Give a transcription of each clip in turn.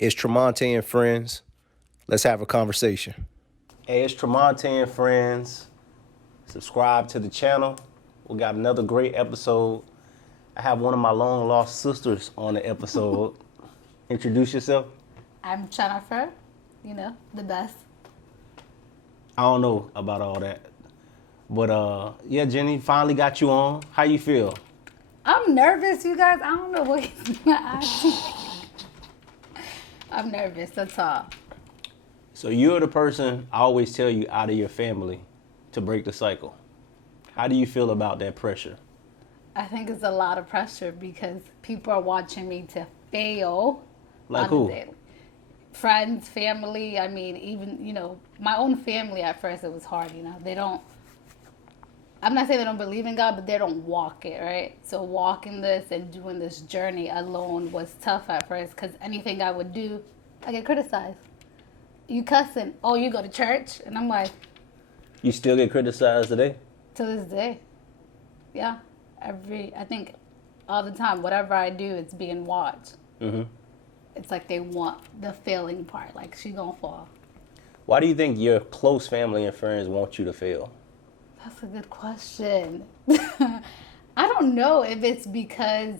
It's Tromonte and Friends. Let's have a conversation. Hey, it's Tromonte and Friends. Subscribe to the channel. We got another great episode. I have one of my long lost sisters on the episode. Introduce yourself. I'm Jennifer, the best. I don't know about all that. But yeah, Jenny, finally got you on. How you feel? I'm nervous, you guys. I don't know what he's asking. I'm nervous, that's all. So you're the person I always tell you out of your family to break the cycle. How do you feel about that pressure? I think it's a lot of pressure because people are watching me to fail. Like who? Friends, family. I mean, even, my own family at first, it was hard, I'm not saying they don't believe in God, but they don't walk it, right? So walking this and doing this journey alone was tough at first because anything I would do, I get criticized. You cussing. Oh, you go to church? And I'm like... You still get criticized today? To this day. Yeah. I think all the time, whatever I do, it's being watched. Mm-hmm. It's like they want the failing part, like she gonna fall. Why do you think your close family and friends want you to fail? That's a good question. I don't know if it's because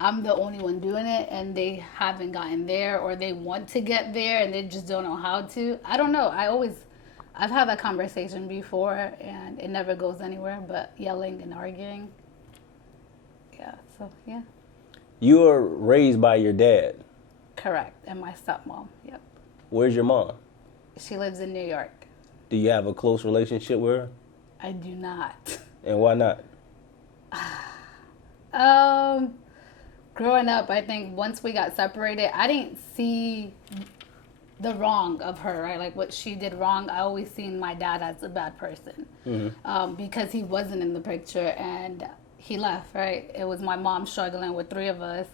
I'm the only one doing it and they haven't gotten there, or they want to get there and they just don't know how to. I don't know. I've had that conversation before and it never goes anywhere but yelling and arguing. Yeah, so yeah. You were raised by your dad? Correct, and my stepmom, yep. Where's your mom? She lives in New York. Do you have a close relationship with her? I do not. And why not? Growing up, I think once we got separated, I didn't see the wrong of her, right? Like what she did wrong, I always seen my dad as a bad person. Mm-hmm. Because he wasn't in the picture and he left, right? It was my mom struggling with three of us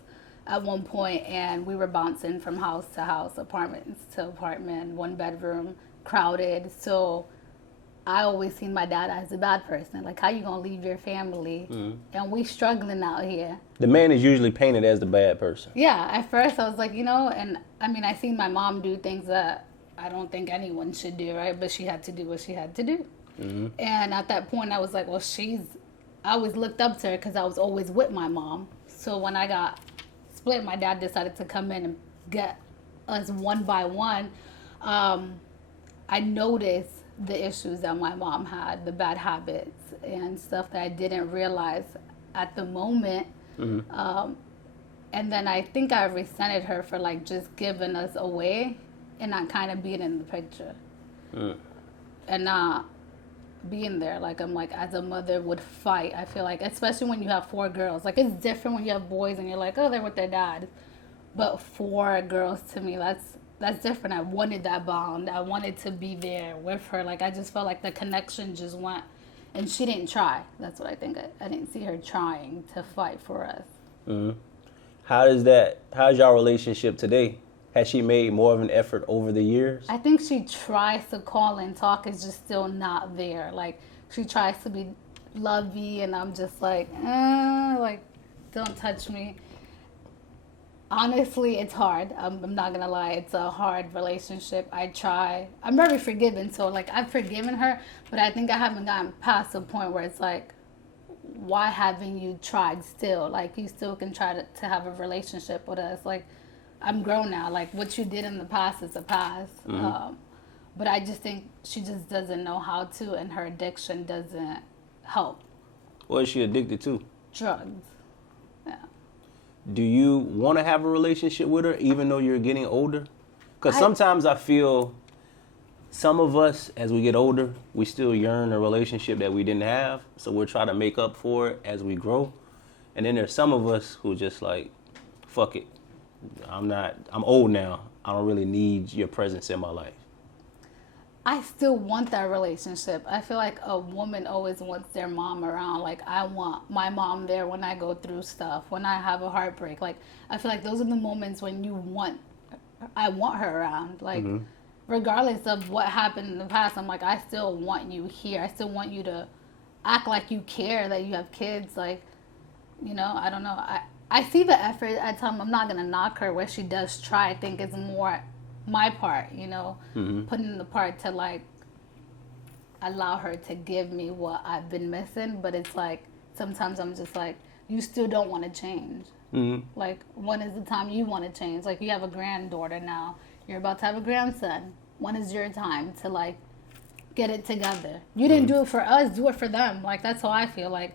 at one point, and we were bouncing from house to house, apartments to apartment, one bedroom, crowded. So I always seen my dad as a bad person. Like, how you gonna leave your family? Mm-hmm. And we struggling out here. The man is usually painted as the bad person. Yeah, at first I was like, and I mean, I seen my mom do things that I don't think anyone should do, right? But she had to do what she had to do. Mm-hmm. And at that point I was like, well, I always looked up to her because I was always with my mom. So when I got split, my dad decided to come in and get us one by one. I noticed the issues that my mom had, the bad habits and stuff that I didn't realize at the moment. Mm-hmm. And then I think I resented her for like just giving us away and not kind of being in the picture. And not being there. Like, I'm like, as a mother would fight. I feel like, especially when you have 4 girls. Like, it's different when you have boys and you're like, oh, they're with their dad. But 4 girls, to me, that's different. I wanted that bond. I wanted to be there with her. Like, I just felt like the connection just went. And she didn't try. That's what I think. I didn't see her trying to fight for us. Mm-hmm. How's y'all relationship today? Has she made more of an effort over the years? I think she tries to call and talk. It's just still not there. Like, she tries to be lovey, and I'm just like, don't touch me. Honestly, it's hard. I'm not gonna lie. It's a hard relationship. I try. I'm very forgiving, so like I've forgiven her, but I think I haven't gotten past the point where it's like, why haven't you tried still? Like, you still can try to have a relationship with us. Like, I'm grown now. Like, what you did in the past is the past. Mm-hmm. But I just think she just doesn't know how to, and her addiction doesn't help. What is she addicted to? Drugs. Yeah. Do you want to have a relationship with her even though you're getting older? Because sometimes I feel some of us, as we get older, we still yearn a relationship that we didn't have. So we're trying to make up for it as we grow. And then there's some of us who just like, fuck it. I'm old now. I don't really need your presence in my life. I still want that relationship. I feel like a woman always wants their mom around. Like, I want my mom there when I go through stuff, when I have a heartbreak. Like, I feel like those are the moments when I want her around. Like, mm-hmm. Regardless of what happened in the past, I'm like, I still want you here. I still want you to act like you care, that you have kids. Like, I don't know. I see the effort at times. I'm not gonna knock her where she does try. I think it's more my part, putting in the part to like allow her to give me what I've been missing. But it's like sometimes I'm just like, you still don't want to change. Like, when is the time you want to change? Like, you have a granddaughter now. You're about to have a grandson. When is your time to like get it together? You didn't do it for us. Do it for them. Like, that's how I feel. Like,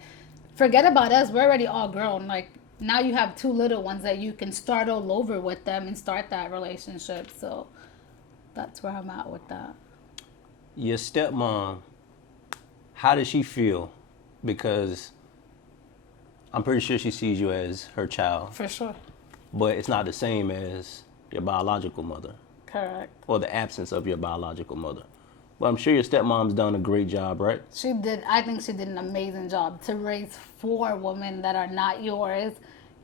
forget about us. We're already all grown. Like, now you have 2 little ones that you can start all over with them and start that relationship. So that's where I'm at with that. Your stepmom, how does she feel? Because I'm pretty sure she sees you as her child. For sure. But it's not the same as your biological mother. Correct. Or the absence of your biological mother. But I'm sure your stepmom's done a great job, right? She did. I think she did an amazing job to raise 4 women that are not yours.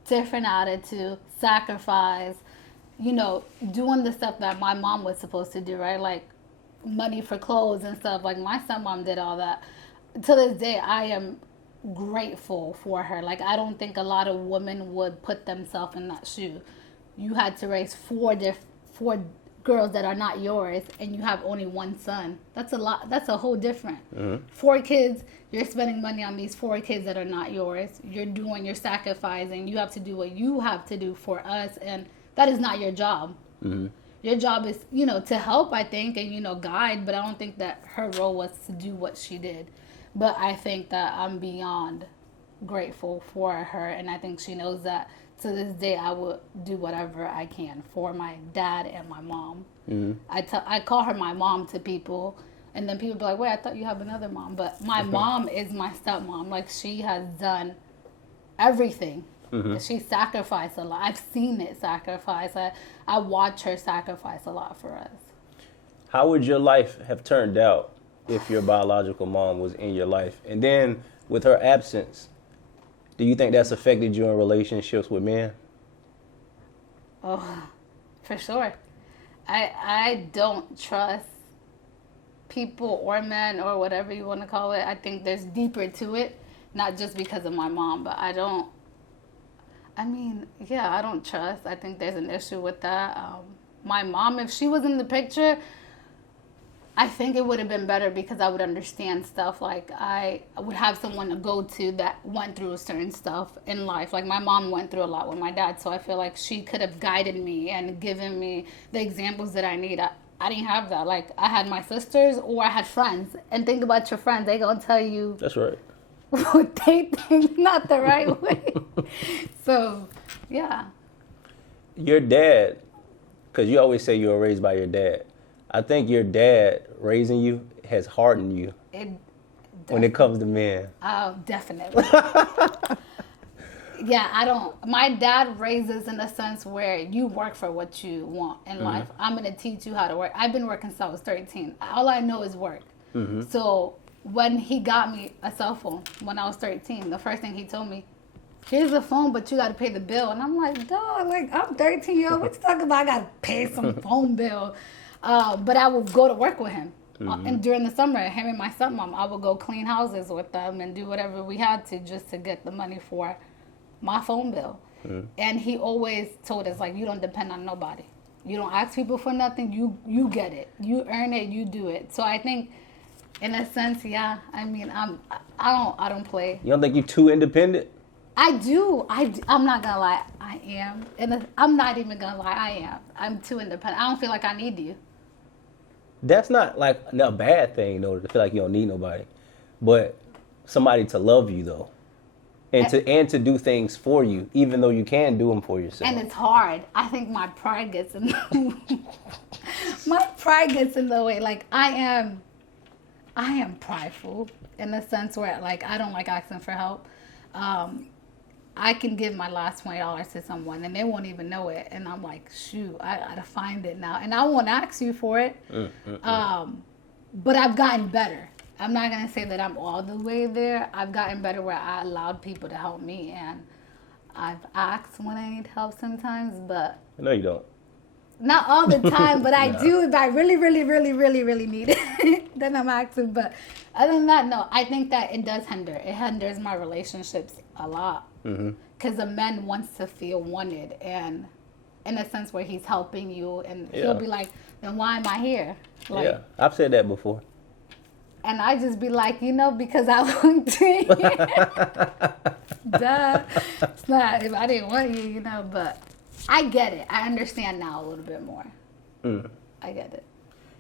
Different attitude, sacrifice, doing the stuff that my mom was supposed to do, right? Like money for clothes and stuff. Like, my stepmom did all that. To this day, I am grateful for her. Like, I don't think a lot of women would put themselves in that shoe. You had to raise 4 girls that are not yours, and you have only 1 son. That's a lot. That's a whole different. 4 kids. You're spending money on these 4 kids that are not yours. You're sacrificing. You have to do what you have to do for us, and that is not your job. Your job is, to help, I think, and, guide, but I don't think that her role was to do what she did. But I think that I'm beyond grateful for her, and I think she knows that. To this day, I will do whatever I can for my dad and my mom. I call her my mom to people, and then people be like, wait, I thought you have another mom. But my mom is my stepmom. Like, she has done everything. She sacrificed a lot. I've seen it sacrifice. I watch her sacrifice a lot for us. How would your life have turned out if your biological mom was in your life? And then, with her absence, do you think that's affected you in relationships with men? Oh, for sure. I don't trust people or men or whatever you want to call it. I think there's deeper to it, not just because of my mom, but I don't trust. I think there's an issue with that. My mom, if she was in the picture, I think it would have been better because I would understand stuff. Like, I would have someone to go to that went through certain stuff in life. Like, my mom went through a lot with my dad, so I feel like she could have guided me and given me the examples that I need. I didn't have that. Like, I had my sisters or I had friends. And think about your friends. They gonna tell you. That's right. What they think not the right way. So, yeah. Your dad, because you always say you were raised by your dad. I think your dad raising you has hardened you when it comes to men. Oh, definitely. Yeah, my dad raises in a sense where you work for what you want in life. I'm going to teach you how to work. I've been working since I was 13. All I know is work. So when he got me a cell phone when I was 13, the first thing he told me, here's the phone, but you got to pay the bill. And I'm like, dog, like, I'm 13 years old. What you talking about? I got to pay some phone bill. But I would go to work with him. And during the summer, him and my stepmom, I would go clean houses with them and do whatever we had to just to get the money for my phone bill. And he always told us, like, you don't depend on nobody. You don't ask people for nothing. You get it. You earn it. You do it. So I think, in a sense, yeah. I mean, I don't play. You don't think you're too independent? I do. I'm not gonna lie. I am. And I'm not even gonna lie. I am. I'm too independent. I don't feel like I need you. That's not like a bad thing, though, to feel like you don't need nobody. But somebody to love you, though. And to do things for you, even though you can do them for yourself. And it's hard. I think my pride gets in the way. Like, I am prideful in the sense where, like, I don't like asking for help. I can give my last $20 to someone and they won't even know it. And I'm like, shoot, I gotta find it now. And I won't ask you for it. But I've gotten better. I'm not gonna say that I'm all the way there. I've gotten better where I allowed people to help me. And I've asked when I need help sometimes, but... No, you don't. Not all the time, but I do if I really, really, really, really, really need it. Then I'm asking. But other than that, no. I think that it does hinder. It hinders my relationships a lot. Because a man wants to feel wanted, and in a sense where he's helping you, and Yeah. he'll be like, then why am I here? Like, Yeah, I've said that before. and I just be like, because I want to. Duh. It's not if I didn't want you, but I get it. I understand now a little bit more. I get it.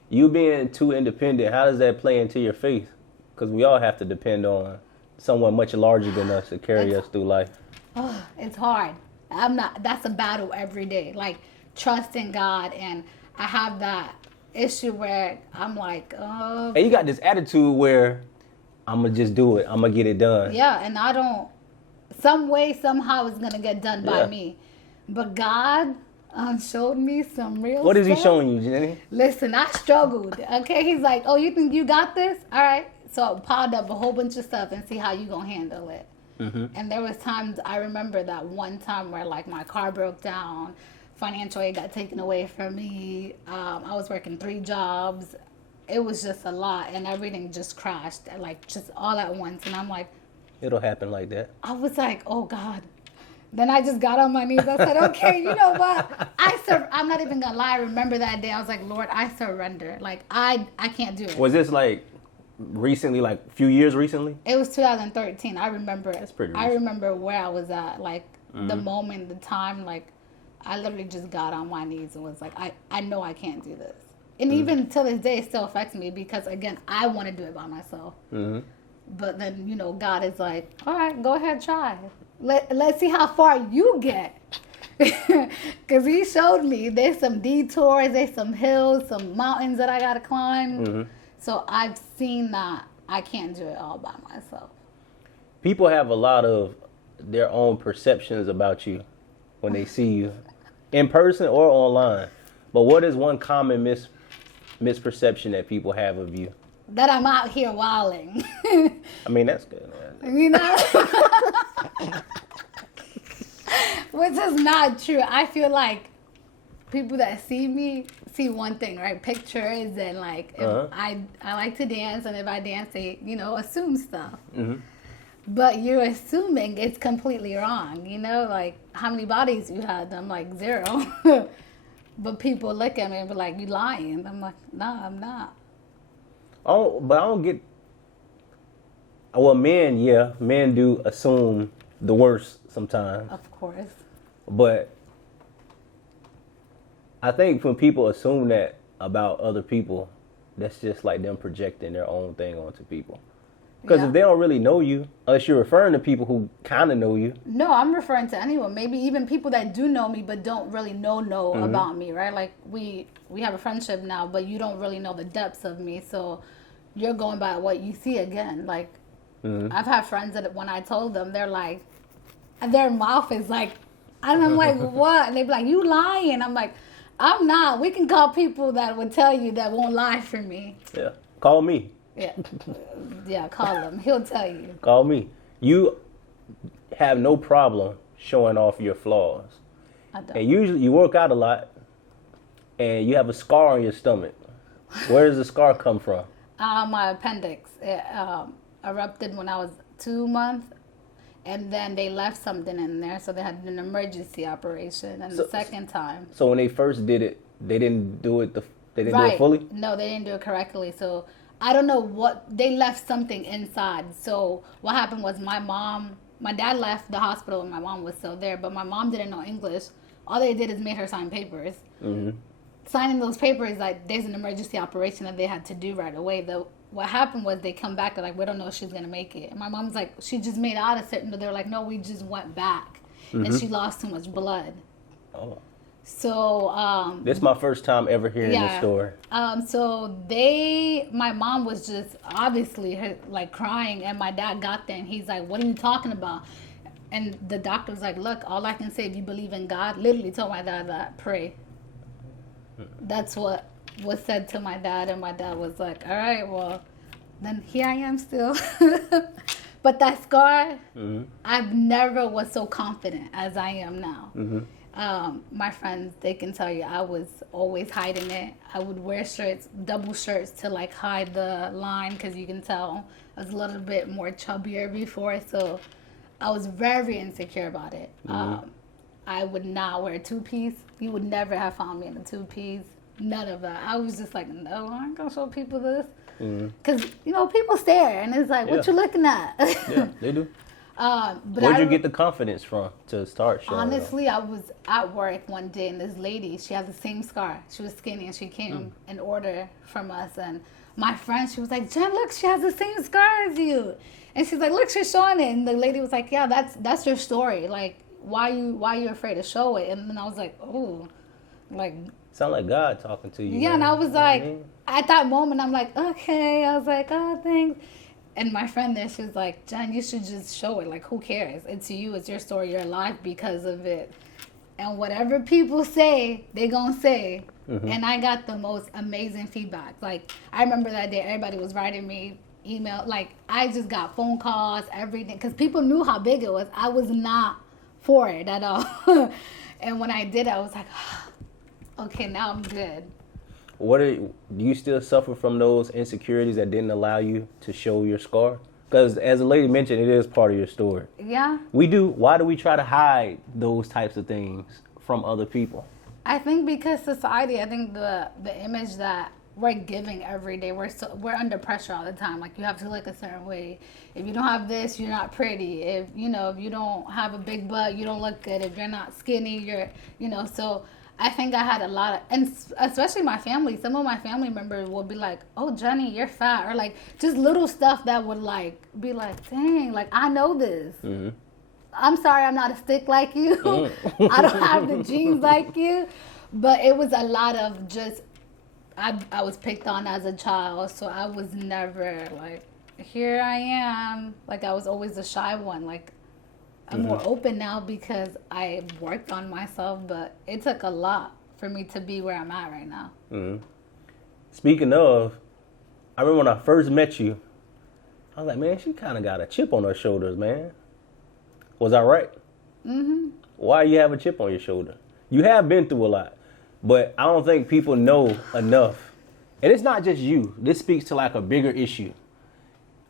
You being too independent, how does that play into your faith? Because we all have to depend on someone much larger than us to carry us through life. Oh, it's hard. That's a battle every day. Like, trusting God, and I have that issue where I'm like, oh. And you got this attitude where I'm going to just do it. I'm going to get it done. Yeah, and I don't, some way, somehow it's going to get done by me. But God showed me some real What is he stuff. showing you, Jenny? Listen, I struggled, okay? He's like, oh, you think you got this? All right. So I piled up a whole bunch of stuff and see how you going to handle it. And there was times, I remember that one time where, like, my car broke down, financial aid got taken away from me. I was working 3 jobs. It was just a lot, and everything just crashed, like, just all at once. And I'm like, It'll happen like that. I was like, oh, God. Then I just got on my knees. I said, okay, you know what? I'm not even going to lie. I remember that day. I was like, Lord, I surrender. Like, I can't do it. Was this like recently, like a few years recently? It was 2013. I remember. That's pretty I recent. remember where I was at. Like, the moment, the time, like, I literally just got on my knees and was like, I know I can't do this. And even to this day, it still affects me because, again, I want to do it by myself. But then, God is like, all right, go ahead, try. Let's see how far you get. Because he showed me there's some detours, there's some hills, some mountains that I got to climb. So I've seen that I can't do it all by myself. People have a lot of their own perceptions about you when they see you in person or online. But what is one common misperception that people have of you? That I'm out here wilding. I mean, that's good. Which is not true. I feel like people that see me see one thing, right? Pictures, and like, if I like to dance, and if I dance, they, assume stuff. But you're assuming it's completely wrong, like how many bodies you had. I'm like 0. But people look at me and be like, you lying. I'm like, no, I'm not. Oh, but I don't get. Well, men do assume the worst sometimes. Of course. But I think when people assume that about other people, that's just like them projecting their own thing onto people. Because if they don't really know you, unless you're referring to people who kind of know you. No, I'm referring to anyone. Maybe even people that do know me but don't really know about me, right? Like, we have a friendship now, but you don't really know the depths of me. So you're going by what you see again. Like, I've had friends that when I told them, they're like, their mouth is like, and I'm like, what? And they be like, you lying. I'm like, I'm not. We can call people that would tell you that won't lie for me. Yeah. Call me. Yeah, call him. He'll tell you. Call me. You have no problem showing off your flaws. I don't. And usually you work out a lot and you have a scar on your stomach. Where does the scar come from? My appendix. It erupted when I was 2 months. And then they left something in there, so they had an emergency operation. And the second time. So when they first did it, they didn't do it. They didn't do it fully. No, they didn't do it correctly. So I don't know what they left something inside. So what happened was my dad left the hospital and my mom was still there, but my mom didn't know English. All they did is made her sign papers. Signing those papers, like, there's an emergency operation that they had to do right away. What happened was they come back, they're like, we don't know if she's going to make it. And my mom's like, she just made out a certain, but they're like, no, we just went back. And she lost too much blood. Oh. So, this is my first time ever hearing this story. So my mom was just obviously like crying, and my dad got there and he's like, what are you talking about? And the doctor was like, look, all I can say, if you believe in God, literally told my dad that, pray. That's what was said to my dad, and my dad was like, all right, well, then here I am still. But that scar, I've never was so confident as I am now. My friends, they can tell you I was always hiding it. I would wear shirts, double shirts, to like hide the line, because you can tell I was a little bit more chubbier before. So I was very insecure about it. I would not wear a two-piece. You would never have found me in a two-piece. None of that. I was just like, no, I ain't gonna show people this. Because, you know, people stare and it's like, what you looking at? Yeah, they do. But Where'd you get the confidence from to start showing honestly, I was at work one day and this lady, she has the same scar. She was skinny and she came and ordered from us. And my friend, she was like, Jen, look, she has the same scar as you. And she's like, look, she's showing it. And the lady was like, yeah, that's your story. Like, why you afraid to show it? And then I was like, oh, like. Sound like God talking to you. Yeah, man. and I was like, at that moment, I'm like, okay. I was like, oh, thanks. And my friend there, she was like, Jen, you should just show it. Like, who cares? It's you. It's your story. You're alive because of it. And whatever people say, they gonna say. And I got the most amazing feedback. Like, I remember that day, everybody was writing me email. Like, I just got phone calls, everything. Because people knew how big it was. I was not for it at all. And when I did it, I was like, okay, now I'm good. Do you still suffer from those insecurities that didn't allow you to show your scar? Because as the lady mentioned, it is part of your story. Yeah. We do. Why do we try to hide those types of things from other people? I think because society, I think the image that we're giving every day, we're under pressure all the time. Like, you have to look a certain way. If you don't have this, you're not pretty. If you don't have a big butt, you don't look good. If you're not skinny, so I think I had a lot of, and especially my family, some of my family members will be like, oh, Jenny, you're fat. Or like just little stuff that would like be like, dang, like I know this. I'm sorry I'm not a stick like you. I don't have the genes like you. But it was a lot of just, I was picked on as a child. So I was never like, here I am. Like I was always the shy one. Like I'm more open now because I worked on myself, but it took a lot for me to be where I'm at right now. Speaking of, I remember when I first met you, I was like, man, she kind of got a chip on her shoulders, man. Was I right? Why you have a chip on your shoulder? You have been through a lot, but I don't think people know enough. And it's not just you. This speaks to like a bigger issue.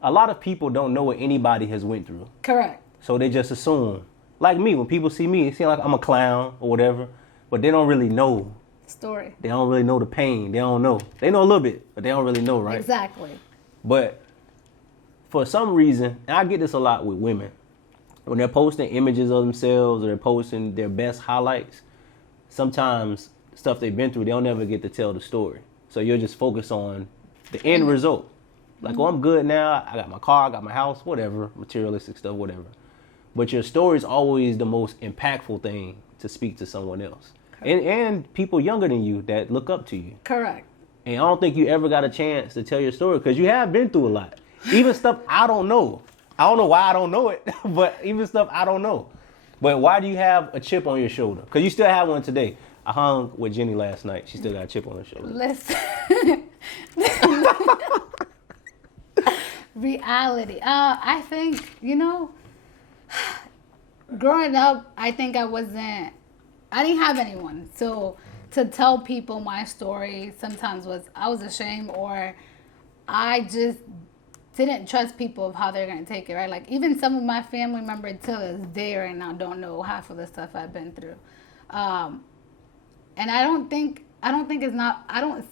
A lot of people don't know what anybody has went through. Correct. So they just assume. Like me, when people see me, it seems like I'm a clown or whatever, but they don't really know. Story. They don't really know the pain. They don't know. They know a little bit, but they don't really know, right? Exactly. But for some reason, and I get this a lot with women, when they're posting images of themselves or they're posting their best highlights, sometimes stuff they've been through, they'll never get to tell the story. So you'll just focus on the end result. Like, oh, I'm good now. I got my car, I got my house, whatever, materialistic stuff, whatever. But your story is always the most impactful thing to speak to someone else. And people younger than you that look up to you. Correct. And I don't think you ever got a chance to tell your story because you have been through a lot. Even stuff I don't know. I don't know why I don't know it, but even stuff I don't know. But why do you have a chip on your shoulder? Because you still have one today. I hung with Jenny last night. She still got a chip on her shoulder. Listen. Reality. I think, growing up, I think I didn't have anyone. So to tell people my story sometimes I was ashamed, or I just didn't trust people of how they're going to take it, right? Like even some of my family members to this day right now don't know half of the stuff I've been through. And I don't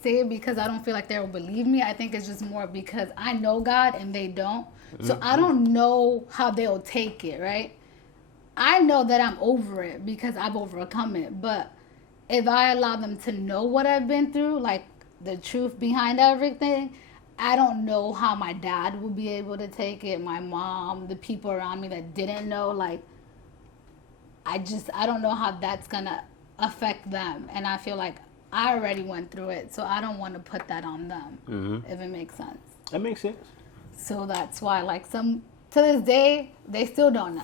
say it because I don't feel like they'll believe me. I think it's just more because I know God and they don't. So I don't know how they'll take it, right? I know that I'm over it because I've overcome it. But if I allow them to know what I've been through, like the truth behind everything, I don't know how my dad will be able to take it, my mom, the people around me that didn't know. Like, I don't know how that's going to affect them. And I feel like I already went through it, so I don't want to put that on them, if it makes sense. That makes sense. So that's why, like, to this day, they still don't know.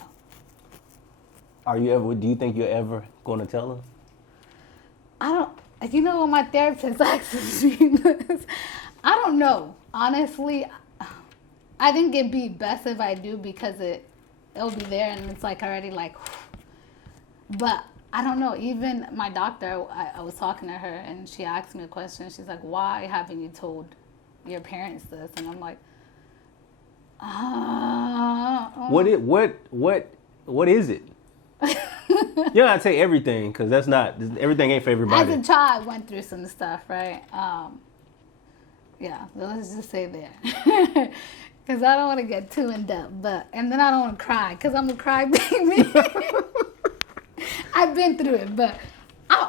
Do you think you're ever going to tell them? I don't, when my therapist asks me this, I don't know. Honestly, I think it'd be best if I do because it'll be there and it's like already like, but I don't know. Even my doctor, I was talking to her and she asked me a question. She's like, why haven't you told your parents this? And I'm like, What What is it? You don't have to take everything, because that's not, everything ain't for everybody. As a child, I went through some stuff, right? Yeah, let's just say there. Because I don't want to get too in depth, and then I don't want to cry, because I'm a cry baby. I've been through it, but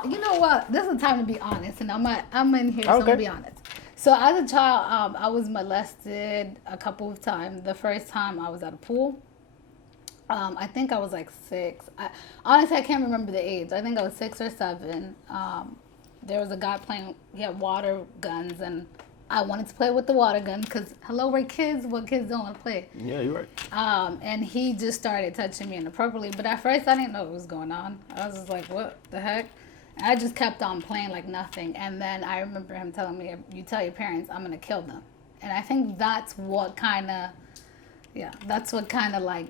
you know what? This is a time to be honest, and I'm in here, so I'm going to be honest. So as a child, I was molested a couple of times. The first time I was at a pool. I think I was like 6. Honestly, I can't remember the age. I think I was 6 or 7. There was a guy playing, he had water guns, and I wanted to play with the water gun because, hello, we're kids. What kids don't want to play? Yeah, you're right. And he just started touching me inappropriately. But at first, I didn't know what was going on. I was just like, what the heck? And I just kept on playing like nothing. And then I remember him telling me, you tell your parents, I'm going to kill them. And I think that's what kind of like,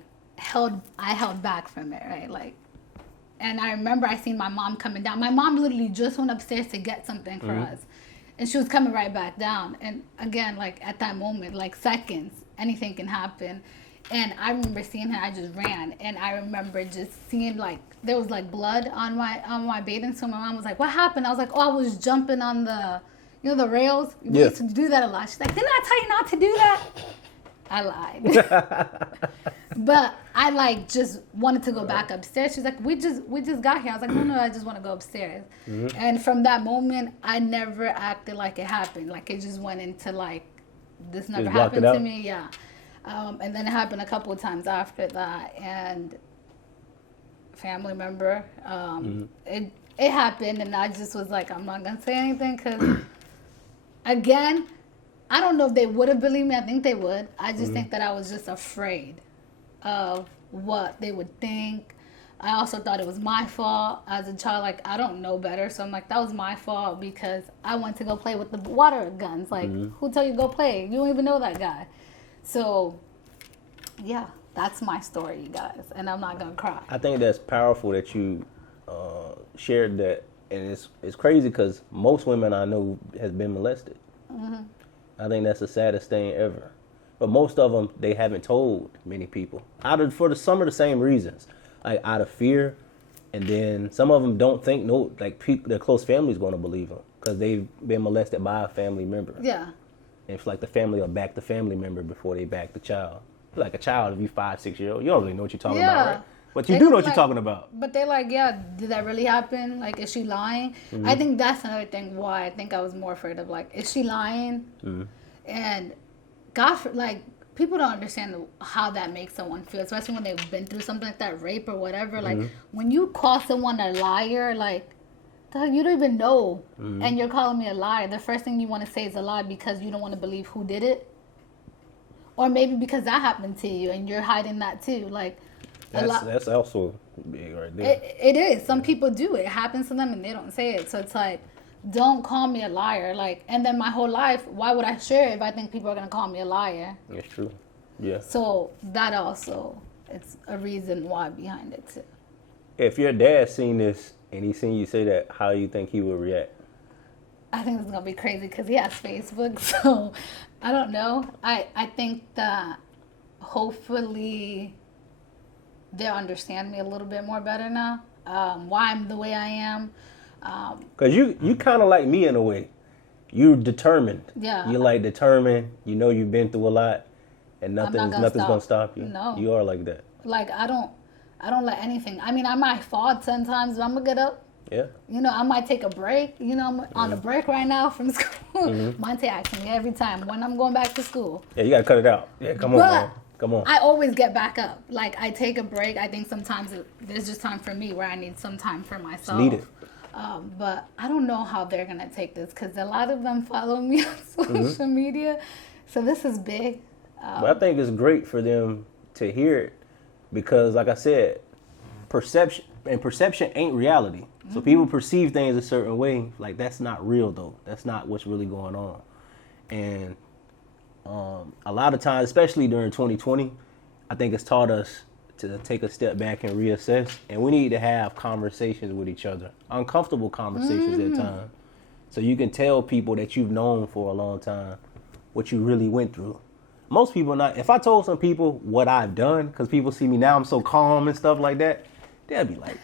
I held back from it, right? Like, and I remember I seen my mom coming down. My mom literally just went upstairs to get something for us, and she was coming right back down. And again, like at that moment, like seconds, anything can happen. And I remember seeing her. I just ran, and I remember just seeing like there was like blood on my bathing suit. My mom was like, "What happened?" I was like, "Oh, I was jumping on the, the rails. We used to do that a lot." She's like, "Didn't I tell you not to do that?" I lied. But I like just wanted to go back upstairs. She's like, we just got here. I was like, no, I just want to go upstairs. And from that moment, I never acted like it happened. Like it just went into like, this never happened to me. Yeah. And then it happened a couple of times after that. And family member, it happened, and I just was like, I'm not going to say anything because, again, I don't know if they would have believed me. I think they would. I just think that I was just afraid of what they would think. I also thought it was my fault as a child. Like, I don't know better. So I'm like, that was my fault because I went to go play with the water guns. Like, who tell you go play? You don't even know that guy. So, yeah, that's my story, you guys. And I'm not going to cry. I think that's powerful that you shared that. And it's crazy because most women I know has been molested. I think that's the saddest thing ever. But most of them, they haven't told many people. For some of the same reasons. Like out of fear. And then some of them don't think, people, their close family is going to believe them. Because they've been molested by a family member. Yeah. And it's like the family will back the family member before they back the child. Like a child, if you're 5, 6 years old, you don't really know what you're talking about, right? But you do know what you're talking about. But they're like, yeah, did that really happen? Like, is she lying? I think that's another thing why I think I was more afraid of, like, is she lying? And people don't understand how that makes someone feel, especially when they've been through something like that, rape or whatever. Like, when you call someone a liar, like, you don't even know, and you're calling me a liar. The first thing you want to say is a lie because you don't want to believe who did it. Or maybe because that happened to you and you're hiding that too. Like, that's also big right there. It is. Some people do. It happens to them and they don't say it. So it's like, don't call me a liar. Like, and then my whole life, why would I share it if I think people are going to call me a liar? It's true. Yeah. So that also, it's a reason why behind it too. If your dad seen this and he seen you say that, how do you think he would react? I think it's going to be crazy because he has Facebook. So I don't know. I think that hopefully they'll understand me a little bit more better now. Why I'm the way I am. Because you kind of like me in a way. You're determined. Yeah. You're like determined. You know you've been through a lot, and nothing's gonna stop you. No. You are like that. Like I don't let anything. I mean, I might fall sometimes, but I'm gonna get up. Yeah. I might take a break. I'm on a break right now from school. Monte asks me every time when I'm going back to school. Yeah, you gotta cut it out. Yeah, come on, man. Come on. I always get back up. Like, I take a break. I think sometimes there's just time for me where I need some time for myself. Need it. But I don't know how they're going to take this because a lot of them follow me on social media. So this is big. But I think it's great for them to hear it because, like I said, perception ain't reality. So people perceive things a certain way. Like, that's not real, though. That's not what's really going on. And a lot of times, especially during 2020, I think it's taught us to take a step back and reassess. And we need to have conversations with each other, uncomfortable conversations at times. So you can tell people that you've known for a long time what you really went through. most people not. If I told some people what I've done, because people see me now, I'm so calm and stuff like that, they'll be like,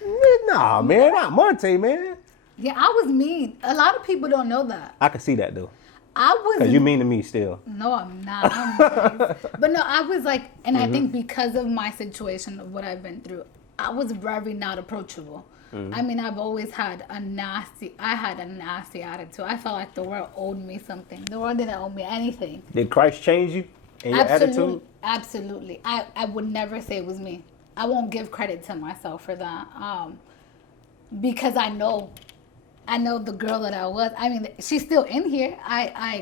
nah, man, not Monte, man. Yeah, I was mean. A lot of people don't know that. I can see that though. I was. Because you mean to me still. No, I'm not. I'm nice. But no, I was like, and I think because of my situation, of what I've been through, I was very not approachable. I mean, I've always had a nasty attitude. I felt like the world owed me something. The world didn't owe me anything. Did Christ change you in your attitude? Absolutely. I would never say it was me. I won't give credit to myself for that. Because I know the girl that I was. I mean, she's still in here.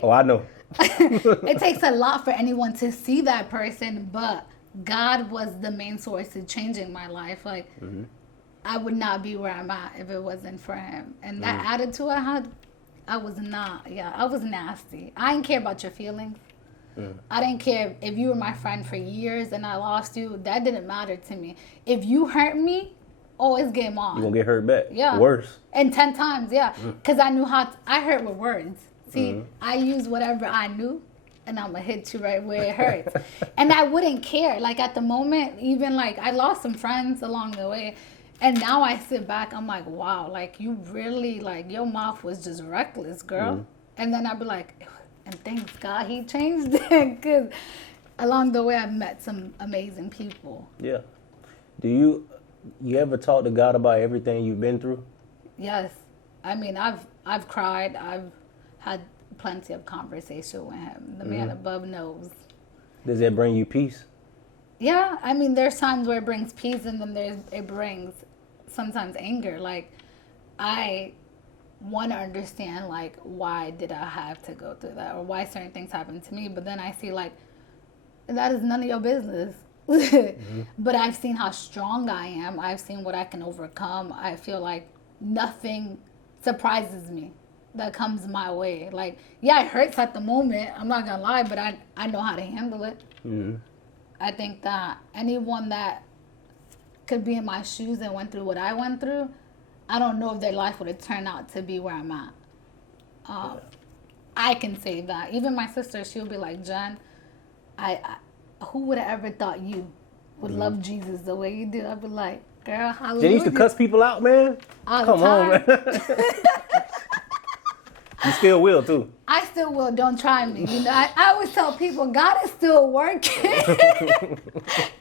Oh, I know. It takes a lot for anyone to see that person, but God was the main source to changing my life. Like, I would not be where I'm at if it wasn't for him. And that attitude I had, I was nasty. I didn't care about your feelings. I didn't care if you were my friend for years and I lost you. That didn't matter to me. If you hurt me, it's game on. You're going to get hurt back. Yeah. Worse. And 10 times, yeah. Because I knew I hurt with words. See, I used whatever I knew, and I'm going to hit you right where it hurts. And I wouldn't care. Like, at the moment, even, like, I lost some friends along the way. And now I sit back, I'm like, wow, like, you really, like, your mouth was just reckless, girl. And then I'd be like, and thanks God he changed it. Because along the way, I've met some amazing people. Yeah. Do you ever talk to God about everything you've been through? Yes. I mean, I've cried. I've had plenty of conversation with him. The man above knows. Does that bring you peace? Yeah. I mean, there's times where it brings peace, and then it brings sometimes anger. Like, I want to understand, like, why did I have to go through that, or why certain things happened to me. But then I see, like, that is none of your business. But I've seen how strong I am. I've seen what I can overcome. I feel like nothing surprises me that comes my way. Like, yeah, it hurts at the moment. I'm not going to lie, but I know how to handle it. I think that anyone that could be in my shoes and went through what I went through, I don't know if their life would have turned out to be where I'm at. I can say that. Even my sister, she'll be like, Jen, who would have ever thought you would love Jesus the way you do? I'd be like, girl, hallelujah. Jen used to cuss people out, man. Come on, man. You still will, too. I still will. Don't try me. You know, I always tell people, God is still working.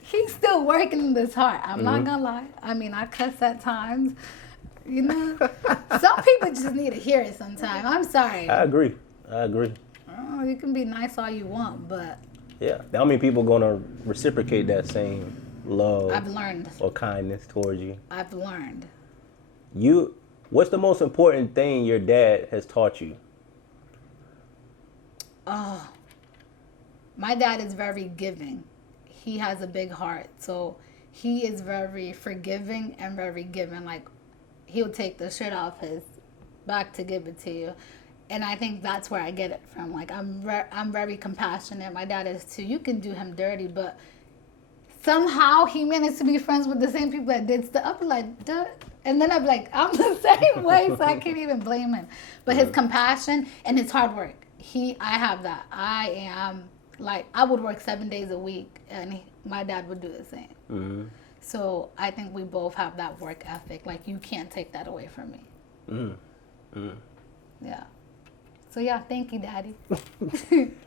He's still working in this heart. I'm not going to lie. I mean, I cuss at times. You know, some people just need to hear it sometime. I'm sorry. I agree. Oh, you can be nice all you want, but... Yeah. How many people going to reciprocate that same love? I've learned. Or kindness towards you? I've learned. What's the most important thing your dad has taught you? Oh, my dad is very giving. He has a big heart. So he is very forgiving and very giving. Like, he'll take the shirt off his back to give it to you. And I think that's where I get it from. Like, I'm very compassionate. My dad is too. You can do him dirty, but somehow he managed to be friends with the same people that did stuff. I'll be like, duh. And then I'll be like, I'm the same way, so I can't even blame him. But his compassion and his hard work, I have that. I am, like, I would work 7 days a week, and my dad would do the same. So I think we both have that work ethic. Like, you can't take that away from me. Yeah. So, yeah, thank you, Daddy.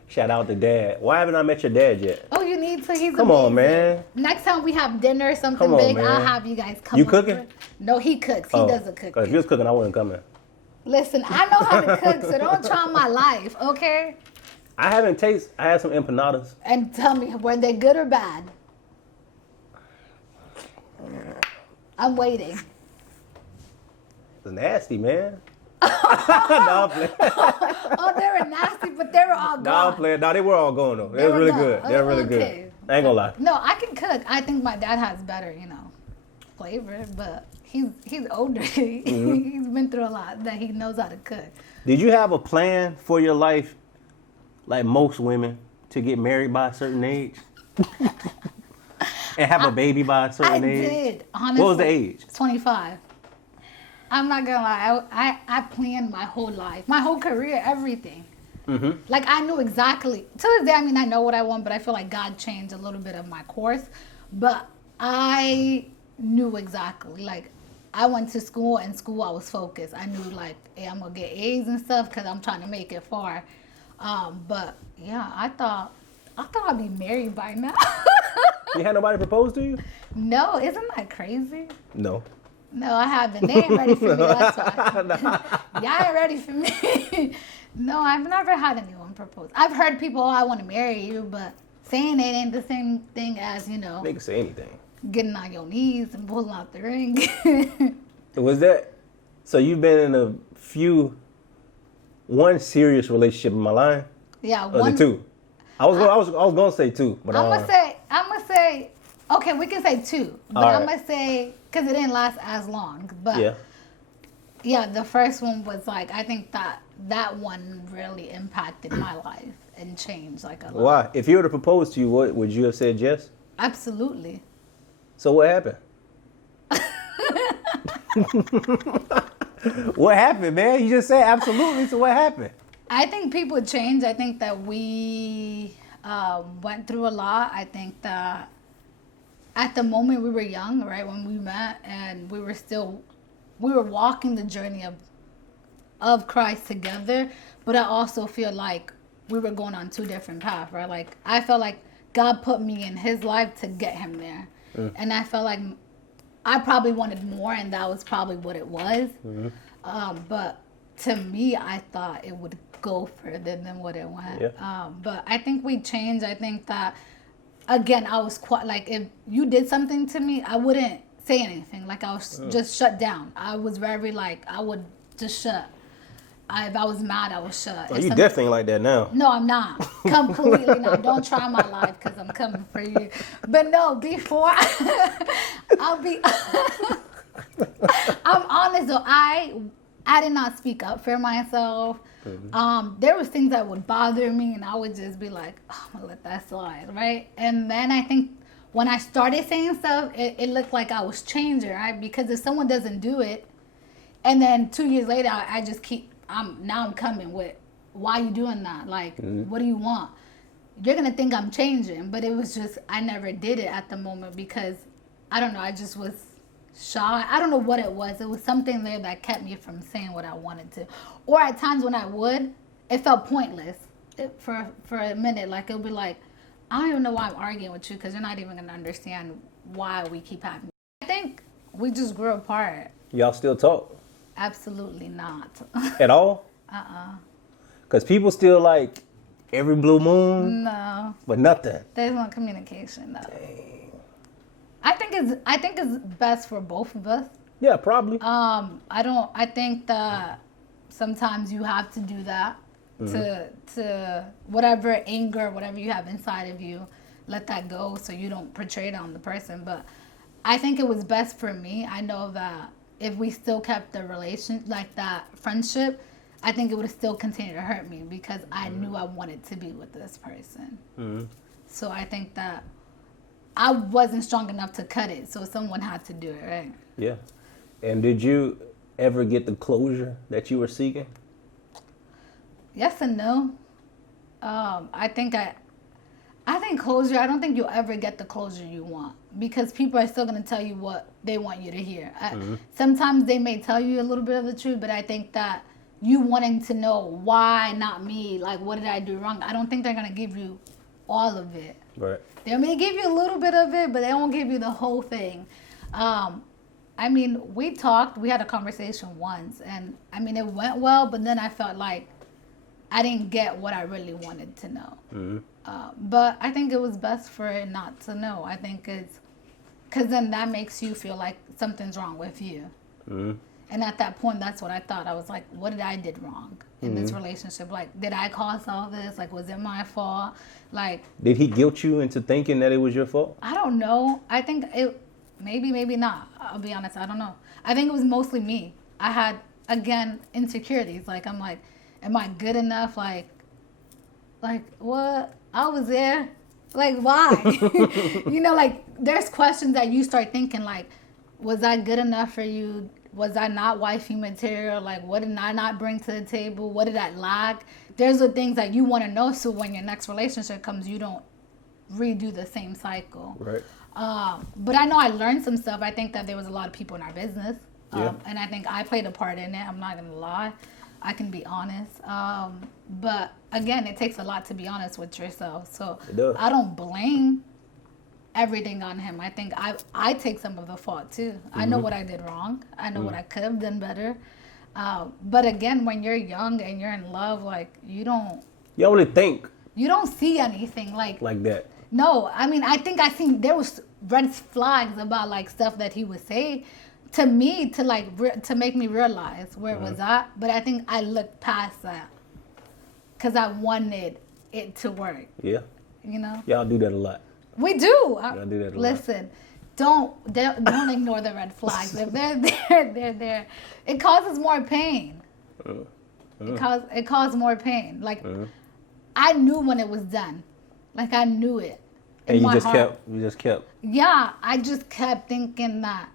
Shout out to Dad. Why haven't I met your dad yet? Oh, you need to. He's Come amazing. on, man. Next time we have dinner or something big, man. I'll have you guys come You over. cooking? No, he cooks. He doesn't cook. If you was cooking, I wouldn't come in. Listen, I know how to cook, so don't try my life, okay? I had some empanadas. And tell me, were they good or bad? I'm waiting. It's nasty, man. No, I'm playing. Oh, they were nasty, but they were all gone. No, I'm playing. No, they were all going though. They were really good. They were really good. I ain't gonna lie. No, I can cook. I think my dad has better, flavor, but he's older. He's been through a lot that he knows how to cook. Did you have a plan for your life, like most women, to get married by a certain age? And have a baby by a certain age? I did, honestly. What was the age? 25. I'm not gonna lie. I planned my whole life, my whole career, everything. Like, I knew exactly. To this day, I mean, I know what I want, but I feel like God changed a little bit of my course. But I knew exactly. Like, I went to school, and school I was focused. I knew, like, hey, I'm going to get A's and stuff because I'm trying to make it far. But, yeah, I thought I'd be married by now. You had nobody propose to you? No, isn't that crazy? No. No, I haven't. They ain't ready for me. That's why. Y'all ain't ready for me. No, I've never had anyone propose. I've heard people, I want to marry you, but saying it ain't the same thing as, They can say anything. getting on your knees and pulling out the ring. Was that, so you've been in one serious relationship in my line? Yeah, Or was it two? I was gonna say two, but I'm gonna say, okay, we can say two, but All I'm right. gonna say, because it didn't last as long, but yeah. the first one was like, I think that one really impacted my life and changed like a lot. Why? If he were to propose to you, what would you have said? Yes. Absolutely. So what happened? What happened, man? You just said absolutely. So what happened? I think people change. I think that we went through a lot. I think that at the moment we were young, right, when we met, and we were walking the journey of Christ together, but I also feel like we were going on two different paths, right? Like, I felt like God put me in his life to get him there. And I felt like I probably wanted more, and that was probably what it was. But to me, I thought it would go further than what it went. Yeah. But I think we changed. I think that, again, I was quite, like, if you did something to me, I wouldn't say anything. Like, I was just shut down. I was very, like, I would just shut. If I was mad, I was shut. Oh, you definitely like that now. No, I'm not. Completely not. Don't try my life because I'm coming for you. But no, before, I'll be, I'm honest though, I did not speak up for myself. There was things that would bother me, and I would just be like, oh, I'm gonna let that slide, right? And then I think when I started saying stuff, it looked like I was changing, right? Because if someone doesn't do it, and then 2 years later, I just keep, I'm coming with, why you doing that? Like, what do you want? You're gonna think I'm changing, but it was just, I never did it at the moment because, I don't know, I just was shy. I don't know what it was. It was something there that kept me from saying what I wanted to. Or at times when I would, it felt pointless for a minute. Like, it would be like, I don't even know why I'm arguing with you because you're not even gonna understand why we keep having. I think we just grew apart. Y'all still talk? Absolutely not. At all? Because people still like every blue moon, No. but nothing. There's no communication though. Dang. I think it's best for both of us. Yeah, probably. I think that sometimes you have to do that to whatever anger, whatever you have inside of you, let that go so you don't portray it on the person. But I think it was best for me. I know that if we still kept the relation, like that friendship, I think it would have still continued to hurt me because I knew I wanted to be with this person. So I think that I wasn't strong enough to cut it, so someone had to do it, right? Yeah. And did you ever get the closure that you were seeking? Yes and no. I think closure, I don't think you'll ever get the closure you want because people are still going to tell you what they want you to hear. Sometimes they may tell you a little bit of the truth, but I think that you wanting to know why not me, like what did I do wrong, I don't think they're going to give you all of it. Right. They may give you a little bit of it, but they won't give you the whole thing. I mean, we talked, we had a conversation once, and I mean, it went well, but then I felt like I didn't get what I really wanted to know. But I think it was best for it not to know. I think it's, because then that makes you feel like something's wrong with you. And at that point, that's what I thought. I was like, what did I did wrong in this relationship? Like, did I cause all this? Like, was it my fault? Like, did he guilt you into thinking that it was your fault? I don't know. I think it, maybe not. I'll be honest. I don't know. I think it was mostly me. I had, again, insecurities. Like, I'm like, am I good enough? Like what? I was there. Like, why? Like, there's questions that you start thinking, like, was I good enough for you? Was I not wifey material? Like, what did I not bring to the table? What did I lack? There's the things that you want to know, so when your next relationship comes, you don't redo the same cycle. Right. But I know I learned some stuff. I think that there was a lot of people in our business. Yeah. And I think I played a part in it. I'm not going to lie. I can be honest. But again, it takes a lot to be honest with yourself. So It does. I don't blame everything on him. I think I take some of the fault too. I know what I did wrong. I know what I could have done better. But again, when you're young and you're in love, like you don't really think see anything like that. no. I mean, I think I seen there was red flags about like stuff that he would say to me to like to make me realize where it was at. But I think I looked past that because I wanted it to work. Yeah. You know. Y'all do that a lot. We do. Y'all do that a lot. Listen, don't ignore the red flags. If they're there, they're there. It causes more pain. It caused more pain. Like I knew when it was done. Like I knew it. And you just kept. Yeah, I just kept thinking that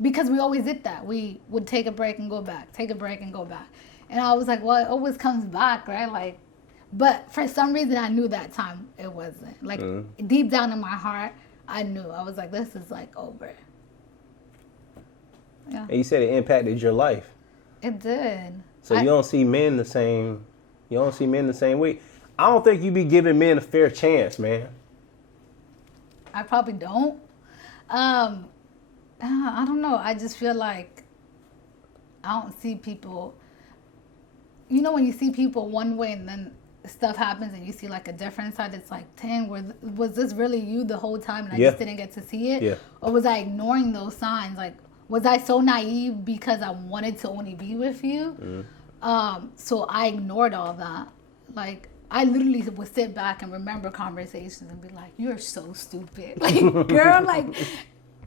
because we always did that. We would take a break and go back. Take a break and go back. And I was like, well, it always comes back, right? Like, but for some reason, I knew that time it wasn't. Like deep down in my heart, I knew. I was like, this is like over. Yeah. And you said it impacted your life. It did. So you don't see men the same. You don't see men the same way. I don't think you be giving men a fair chance, man. I probably don't. I don't know. I just feel like I don't see people. You know, when you see people one way and then stuff happens and you see like a different side, it's like, dang, was this really you the whole time and I just didn't get to see it? Yeah. Or was I ignoring those signs? Like, was I so naive because I wanted to only be with you? So I ignored all that. Like, I literally would sit back and remember conversations and be like, you're so stupid. Like, girl, like,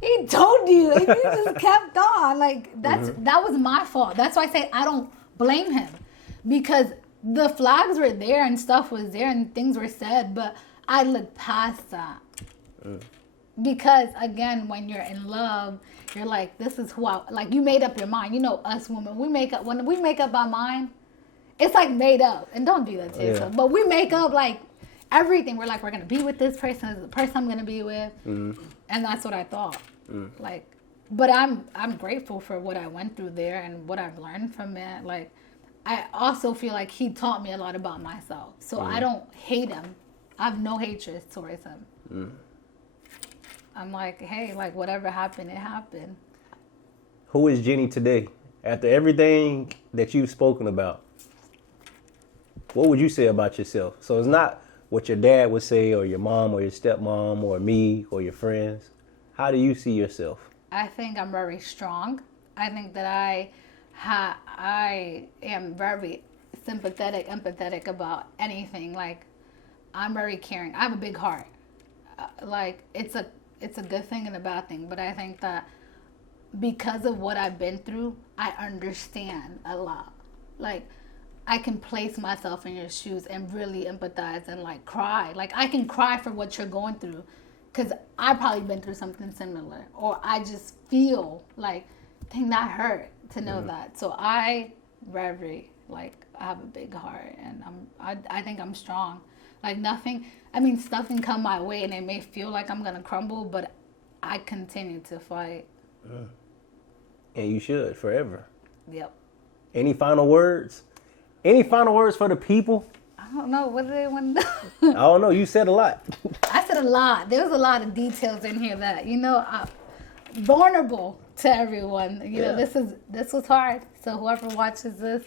he told you and you just kept on. Like, that was my fault. That's why I say I don't blame him. Because the flags were there and stuff was there and things were said, but I looked past that. Because, again, when you're in love, you're like, this is who I... Like, you made up your mind. You know, us women, when we make up our mind, it's like made up. And don't do that to yourself. But we make up, like, everything. We're like, we're going to be with this person. This is the person I'm going to be with. And that's what I thought. Like, but I'm grateful for what I went through there and what I've learned from it. Like, I also feel like he taught me a lot about myself. So I don't hate him. I have no hatred towards him. I'm like, hey, like, whatever happened, it happened. Who is Jenny today? After everything that you've spoken about, what would you say about yourself? So it's not what your dad would say or your mom or your stepmom or me or your friends. How do you see yourself? I think I'm very strong. I think that I am very sympathetic, empathetic about anything. Like, I'm very caring. I have a big heart. Like, it's a good thing and a bad thing. But I think that because of what I've been through, I understand a lot. Like, I can place myself in your shoes and really empathize and, like, cry. Like, I can cry for what you're going through because I've probably been through something similar. Or I just feel like, dang, that hurt to know that. So I very, like, I have a big heart and I think I'm strong. Like, nothing, I mean, stuff can come my way and it may feel like I'm going to crumble, but I continue to fight. And you should, forever. Yep. Any final words? Any final words for the people? I don't know. What do they want to I know? don't know. You said a lot. I said a lot. There was a lot of details in here that, you know, vulnerable to everyone. You know, this was hard. So whoever watches this,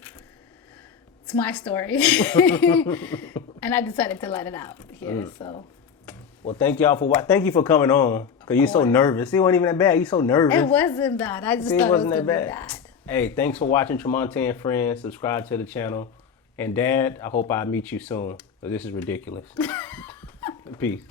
it's my story. And I decided to let it out here. So. Well, thank y'all thank you for coming on. Because you're so nervous. It wasn't even that bad. You're so nervous. It wasn't bad. I just thought it wasn't that bad. Hey, thanks for watching Tromonte And Friends. Subscribe to the channel. And Dad, I hope I meet you soon. Because this is ridiculous. Peace.